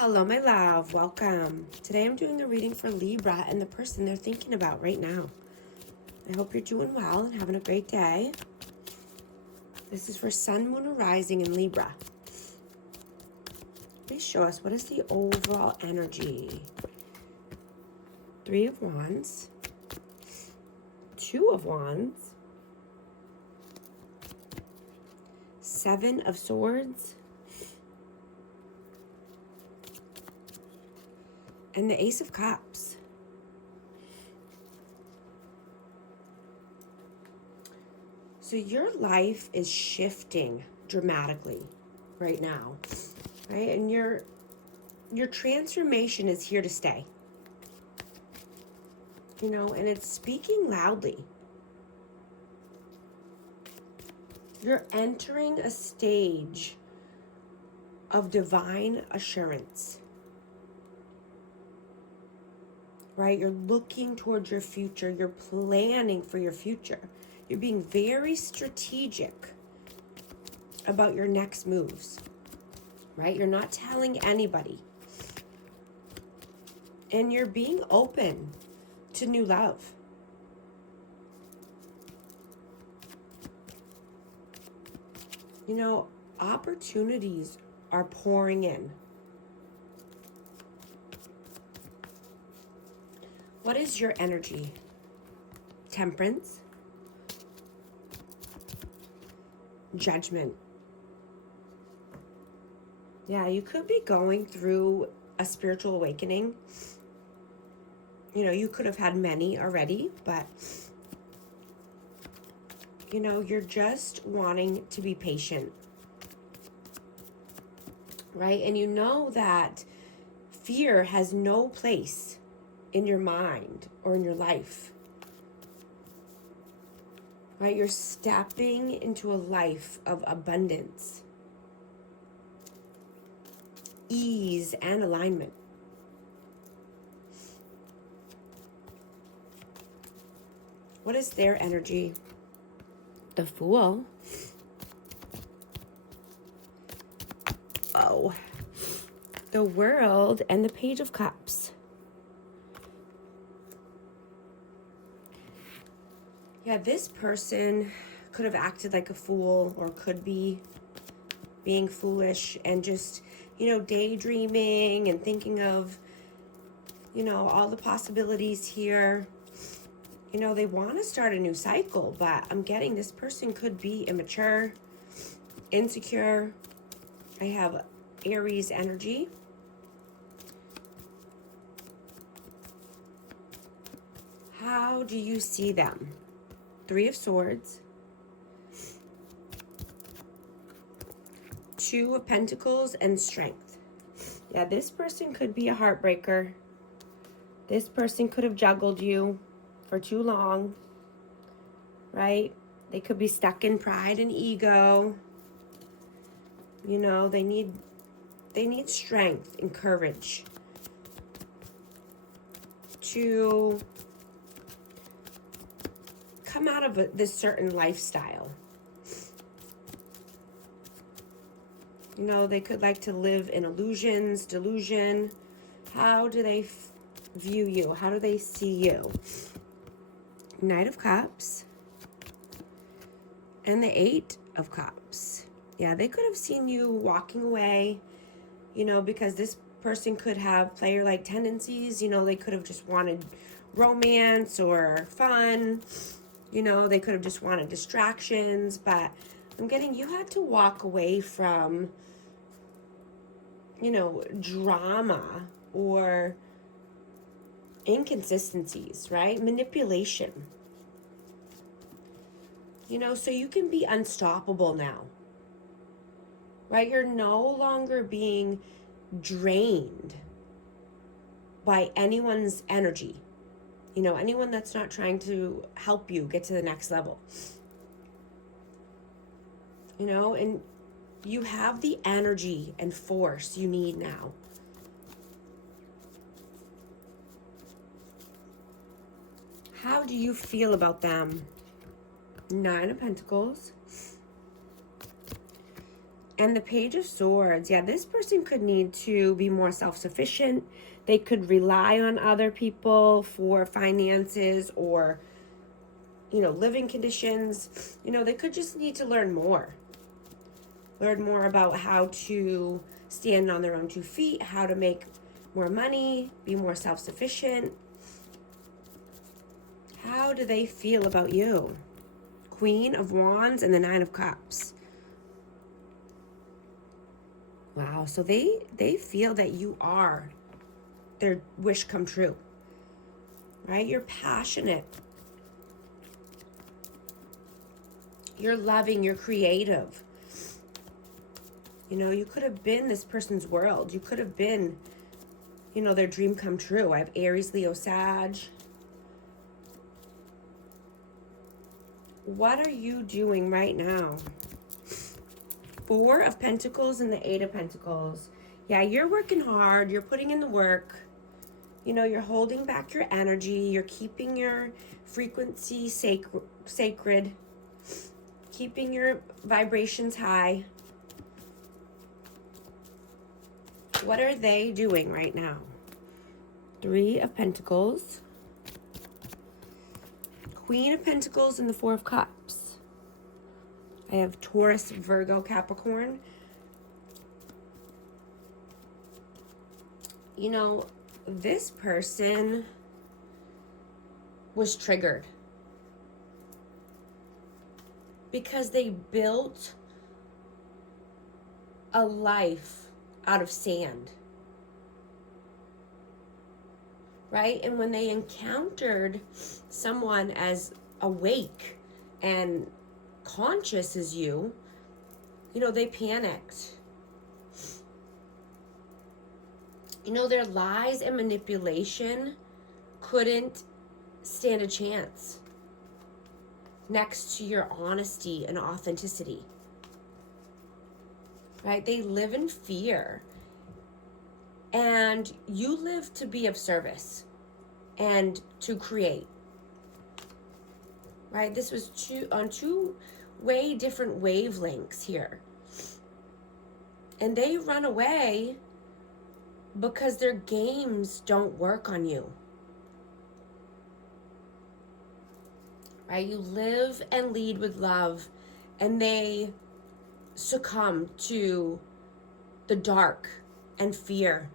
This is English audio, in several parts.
Hello, my love. Welcome. Today I'm doing a reading for Libra and the person they're thinking about right now. I hope you're doing well and having a great day. This is for Sun, Moon, or Rising in Libra. Please show us, what is the overall energy? 3 of Wands. 2 of Wands. 7 of Swords. And the Ace of Cups. So your life is shifting dramatically right now, right? And your transformation is here to stay. You know, and it's speaking loudly. You're entering a stage of divine assurance. Right? You're looking towards your future. You're planning for your future. You're being very strategic about your next moves. Right? You're not telling anybody. And you're being open to new love. You know, opportunities are pouring in. What is your energy? Temperance. Judgment. Yeah, you could be going through a spiritual awakening. You know, you could have had many already, but you know, you're just wanting to be patient. Right? And you know that fear has no place in your mind or in your life. Right? You're stepping into a life of abundance, ease, and alignment. What is their energy? The Fool. Oh. The World and the Page of Cups. Yeah, this person could have acted like a fool or could be being foolish and just, you know, daydreaming and thinking of, you know, all the possibilities here. You know, they want to start a new cycle, but I'm getting this person could be immature, insecure. I have Aries energy. How do you see them? 3 of Swords. 2 of Pentacles and Strength. Yeah, this person could be a heartbreaker. This person could have juggled you for too long, right? They could be stuck in pride and ego. You know, they need strength and courage to come out of this certain lifestyle. You know, they could like to live in illusions, delusion. How do they view you? How do they see you? Knight of Cups and the 8 of Cups. Yeah, they could have seen you walking away, you know, because this person could have player-like tendencies. You know, they could have just wanted romance or fun. You know, they could have just wanted distractions, but I'm getting you had to walk away from, you know, drama or inconsistencies, right? Manipulation. You know, so you can be unstoppable now, right? You're no longer being drained by anyone's energy. You know, anyone that's not trying to help you get to the next level. You know, and you have the energy and force you need now. How do you feel about them? 9 of Pentacles. And the Page of Swords. Yeah, this person could need to be more self-sufficient. They could rely on other people for finances or, you know, living conditions. You know, they could just need to learn more. Learn more about how to stand on their own 2 feet, how to make more money, be more self-sufficient. How do they feel about you? Queen of Wands and the 9 of Cups. Wow, so they feel that you are their wish come true, right? You're passionate. You're loving, you're creative. You know, you could have been this person's world. You could have been, you know, their dream come true. I have Aries, Leo, Sag. What are you doing right now? 4 of Pentacles and the 8 of Pentacles. Yeah, you're working hard. You're putting in the work. You know, you're holding back your energy. You're keeping your frequency sacred. Keeping your vibrations high. What are they doing right now? 3 of Pentacles. Queen of Pentacles and the 4 of Cups. I have Taurus, Virgo, Capricorn. You know, this person was triggered because they built a life out of sand, right? And when they encountered someone as awake and conscious as you know, they panicked. You know, their lies and manipulation couldn't stand a chance next to your honesty and authenticity, right? They live in fear, and you live to be of service and to create, right? This was two way different wavelengths here, and they run away because their games don't work on you, right? You live and lead with love, and they succumb to the dark and fear,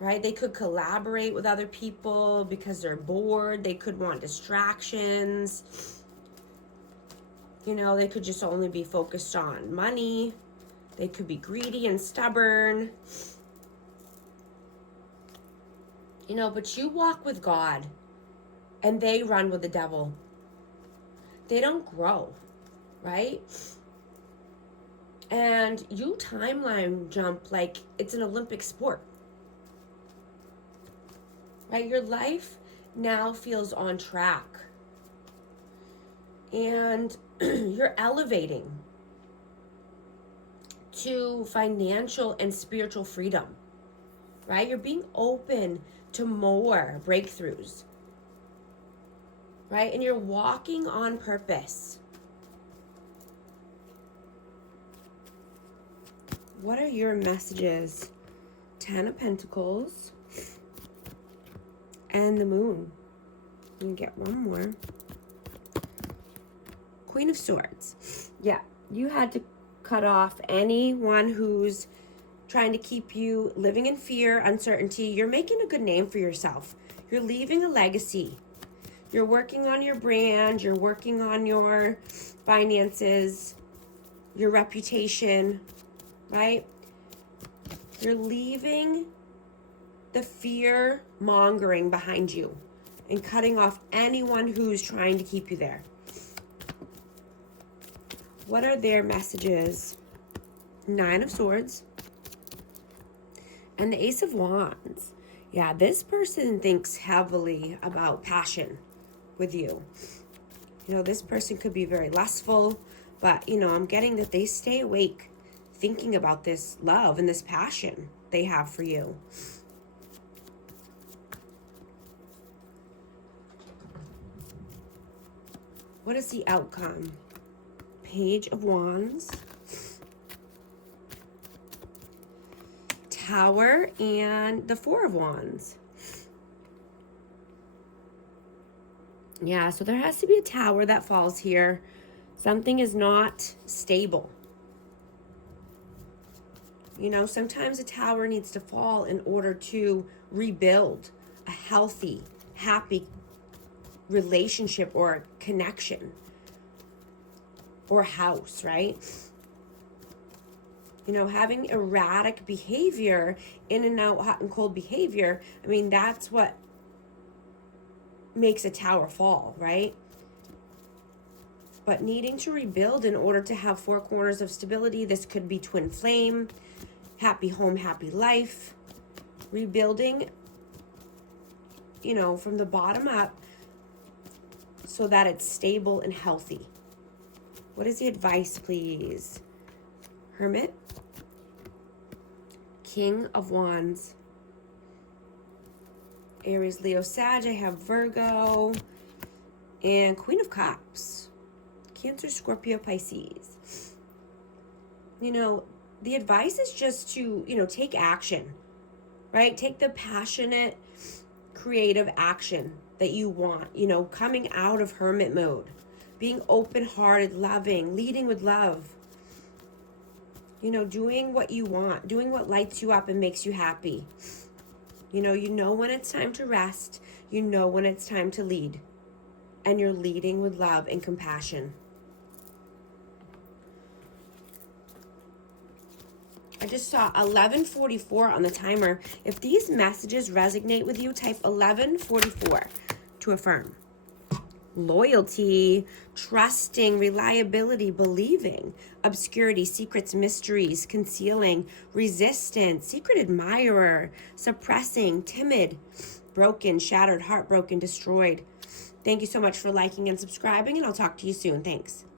right? They could collaborate with other people because they're bored. They could want distractions. You know, they could just only be focused on money. They could be greedy and stubborn. You know, but you walk with God and they run with the devil. They don't grow, right? And you timeline jump like it's an Olympic sport, right? Your life now feels on track. And you're elevating to financial and spiritual freedom, right? You're being open to more breakthroughs, right? And you're walking on purpose. What are your messages? 10 of Pentacles and the Moon. You can get one more. Queen of Swords. Yeah, you had to cut off anyone who's trying to keep you living in fear, uncertainty. You're making a good name for yourself. You're leaving a legacy. You're working on your brand. You're working on your finances, your reputation, right? You're leaving the fear mongering behind you and cutting off anyone who's trying to keep you there. What are their messages? 9 of Swords and the Ace of Wands. Yeah, this person thinks heavily about passion with you. You know, this person could be very lustful, but, you know, I'm getting that they stay awake thinking about this love and this passion they have for you. What is the outcome? Page of Wands, Tower, and the Four of Wands. Yeah, so there has to be a tower that falls here. Something is not stable. You know, sometimes a tower needs to fall in order to rebuild a healthy, happy relationship or connection or house, right? You know, having erratic behavior, in and out, hot and cold behavior, I mean, that's what makes a tower fall, right? But needing to rebuild in order to have four corners of stability. This could be twin flame, happy home, happy life, rebuilding, you know, from the bottom up so that it's stable and healthy. What is the advice, please? Hermit, King of Wands, Aries, Leo, Sag. I have Virgo, and Queen of Cups, Cancer, Scorpio, Pisces. You know, the advice is just to, you know, take action, right? Take the passionate, creative action that you want, you know, coming out of hermit mode, being open-hearted, loving, leading with love, you know, doing what you want, doing what lights you up and makes you happy. You know when it's time to rest, you know when it's time to lead, and you're leading with love and compassion. I just saw 11:44 on the timer. If these messages resonate with you, type 11:44 to affirm. Loyalty, trusting, reliability, believing, obscurity, secrets, mysteries, concealing, resistance, secret admirer, suppressing, timid, broken, shattered, heartbroken, destroyed. Thank you so much for liking and subscribing, and I'll talk to you soon. Thanks.